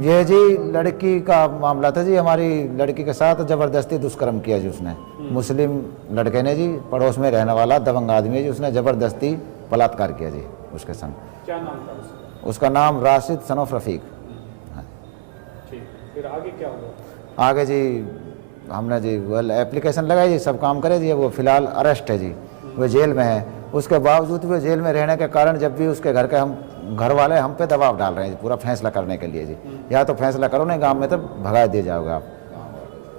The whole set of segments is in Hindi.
ये जी लड़की का मामला था जी। हमारी लड़की के साथ ज़बरदस्ती दुष्कर्म किया जी उसने। मुस्लिम लड़के ने जी, पड़ोस में रहने वाला दबंग आदमी है जी, उसने ज़बरदस्ती बलात्कार किया जी उसके संग। क्या नाम था उसका? उसका नाम राशिद सन ऑफ रफ़ीक। ठीक, फिर आगे क्या हुआ? आगे जी हमने जी वेल एप्लीकेशन लगाई जी, सब काम करे जी। वो फ़िलहाल अरेस्ट है जी, वो जेल में है। उसके बावजूद भी जेल में रहने के कारण जब भी उसके घर के घर वाले हम पे दबाव डाल रहे हैं जी, पूरा फैसला करने के लिए जी। या तो फैसला करो नहीं गांव में, तो भगा दिए जाओगे आप।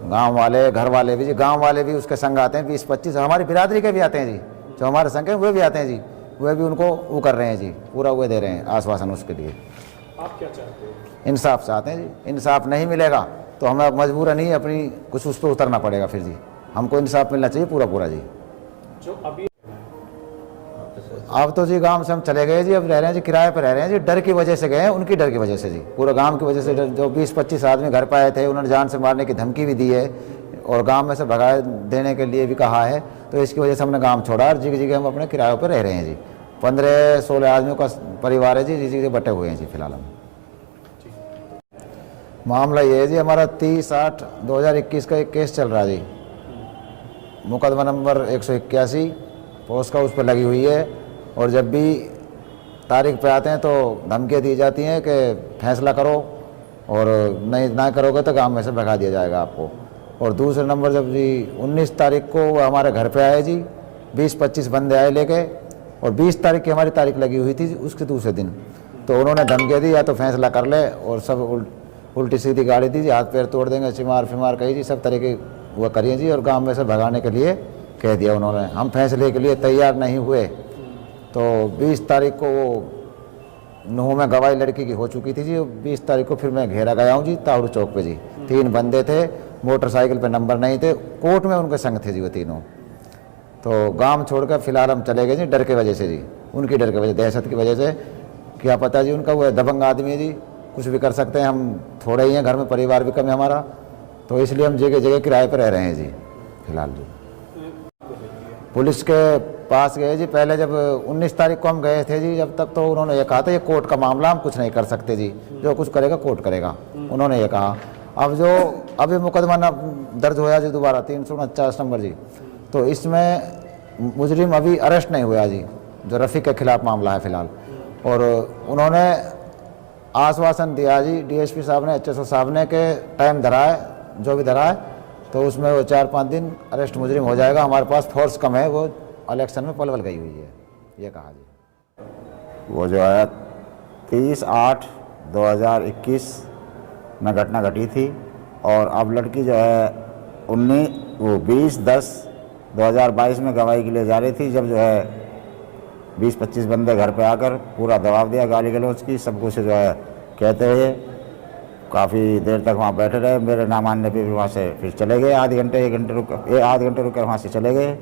गांव वाले, घर वाले भी जी, गांव वाले भी उसके संग आते हैं, 20-25 हमारी बिरादरी के भी आते हैं जी, जो हमारे संग हैं वे भी आते हैं जी। वे भी उनको वो कर रहे हैं जी, पूरा वो दे रहे हैं आश्वासन उसके लिए। आप क्या चाहते हो? इंसाफ चाहते हैं जी। इंसाफ नहीं मिलेगा तो हमें मजबूरन ही अपनी कुछ उस पर उतरना पड़ेगा फिर जी। हमको इंसाफ मिलना चाहिए पूरा पूरा जी। जो अभी अब तो जी गांव से हम चले गए जी, अब रह रहे हैं जी, किराए पर रह रहे हैं जी। डर की वजह से गए हैं, उनकी डर की वजह से जी, पूरा गांव की वजह से। जो 20-25 आदमी घर पर आए थे, उन्होंने जान से मारने की धमकी भी दी है और गांव में से भगा देने के लिए भी कहा है। तो इसकी वजह से हमने गांव छोड़ा और जिग जिग हम अपने किराए पर रह रहे हैं जी। 15-16 आदमियों का परिवार है जी, जिग जिग बटे हुए हैं जी फिलहाल हम। मामला ये है जी, हमारा 30/8/2021 का एक केस चल रहा है जी। मुकदमा नंबर 181 पोस्ट का उस पर लगी हुई है। और जब भी तारीख पे आते हैं तो धमकियाँ दी जाती हैं कि फैसला करो और नहीं ना करोगे तो गांव में से भगा दिया जाएगा आपको। और दूसरे नंबर जब जी 19 तारीख को वो हमारे घर पे आए जी, 20-25 बंदे आए लेके, और 20 तारीख की हमारी तारीख लगी हुई थी उसके दूसरे दिन। तो उन्होंने धमकियाँ दी, या तो फैसला कर ले, और सब उल्टी सीधी गाड़ी दी जी, हाथ पैर तोड़ देंगे, चिमार फिमार कही जी, सब तरीके वो करिए जी। और गांव में से भगाने के लिए कह दिया उन्होंने। हम फैसले के लिए तैयार नहीं हुए। तो 20 तारीख को वो नूह में गवाही लड़की की हो चुकी थी जी। 20 तारीख को फिर मैं घेरा गया हूँ जी तावड़ू चौक पे जी। 3 बंदे थे, मोटरसाइकिल पे नंबर नहीं थे, कोर्ट में उनके संग थे जी वो तीनों। तो गांव छोड़कर फिलहाल हम चले गए जी, डर के वजह से जी, उनकी डर की वजह, दहशत की वजह से। क्या पता जी, उनका वो दबंग आदमी है जी, कुछ भी कर सकते हैं। हम थोड़े ही हैं, घर में परिवार भी कम है हमारा, तो इसलिए हम जगह जगह किराए पर रह रहे हैं जी फिलहाल जी। पुलिस के पास गए जी, पहले जब 19 तारीख को हम गए थे जी, जब तक तो उन्होंने ये कहा था ये कोर्ट का मामला, हम कुछ नहीं कर सकते जी, जो कुछ करेगा कोर्ट करेगा, उन्होंने ये कहा। अब जो अभी मुकदमा दर्ज होया जी दोबारा 349 नंबर जी, तो इसमें मुजरिम अभी अरेस्ट नहीं हुआ जी, जो रफ़ीक के खिलाफ मामला है फिलहाल। और उन्होंने आश्वासन दिया जी, डीएसपी साहब ने, एचएसओ साहब ने, के टाइम धरा है, जो भी धरा है, तो उसमें वो 4-5 दिन अरेस्ट मुजरिम हो जाएगा। हमारे पास फोर्स कम है, वो इलेक्शन में पलवल गई हुई है, ये कहा जी। वो जो है 30/8/2021 में घटना घटी थी। और अब लड़की जो है 20-10/2022 में गवाही के लिए जा रही थी, जब जो है 20-25 बंदे घर पे आकर पूरा दबाव दिया, गाली गलौज की, सब कुछ जो है कहते हुए काफ़ी देर तक वहाँ बैठे रहे। मेरे ना मानने पे वहाँ से फिर चले गए। आधे घंटे 1 घंटे आधे घंटे रुक कर वहाँ से चले गए।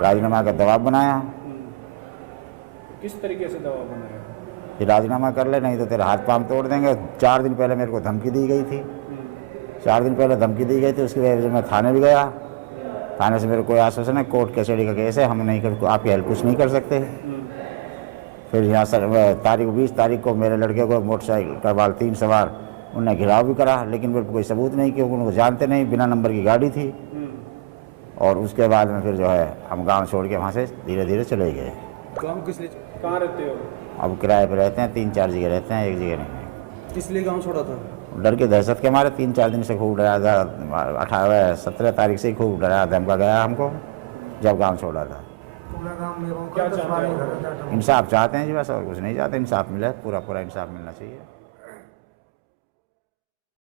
राजीनामा का दबाव बनाया। किस तरीके से दबाव बनाया? फिर राजीनामा कर ले, नहीं तो तेरे हाथ पांव तोड़ देंगे। 4 दिन पहले मेरे को धमकी दी गई थी। 4 दिन पहले धमकी दी गई थी, उसकी वजह से मैं थाने भी गया। थाने से मेरे कोई आश्वासन है, कोर्ट कचहरी का केस है, हम नहीं कर, आपकी हेल्प कुछ नहीं कर सकते। फिर यहाँ तारीख 20 तारीख को मेरे लड़के को मोटरसाइकिल का वाल 3 सवार उन्होंने घिराव भी करा, लेकिन मेरे को कोई सबूत नहीं, क्योंकि उनको जानते नहीं, बिना नंबर की गाड़ी थी। और उसके बाद में फिर जो है हम गांव छोड़ के वहाँ से धीरे धीरे चले गए। गाँव किस लिए, कहाँ रहते हो? अब किराए पे रहते हैं, 3-4 जगह रहते हैं, एक जगह नहीं। किस लिए गाँव छोड़ा था? डर के दहशत के मारे 3-4 दिन से खूब डराया था। 17 तारीख से खूब डराया धमका गया हमको, जब गाँव छोड़ा था। क्या चाहते हो? इंसाफ चाहते हैं जी, बस और कुछ नहीं चाहते। इंसाफ मिले, पूरा पूरा इंसाफ मिलना चाहिए।